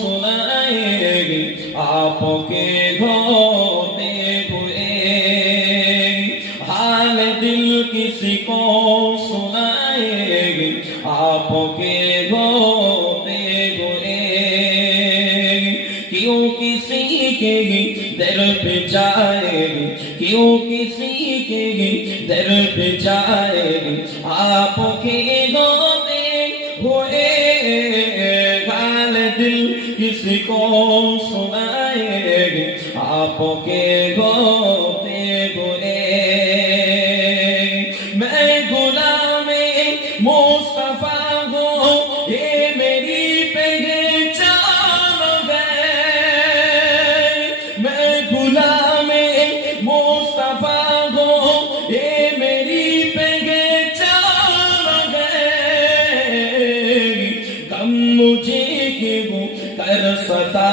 سنائے گی آپ کے ہوتے ہوئے، حال دل کسی کو سنائے گی آپ کے ہوتے ہوئے، کیوں کسی کے در پہ جائے گی، کیوں کسی کے در پہ جائے گی آپ کے ہوتے ہوئے، حال دل کسی کو سنائے گی آپ کے ہوتے ہوئے، میں غلام مصطفیٰ ہوں یہ میری پہچان گئے، میں غلام مصطفیٰ ہوں یہ میری پہچان گئے، غم مجھے کیوں کر ستا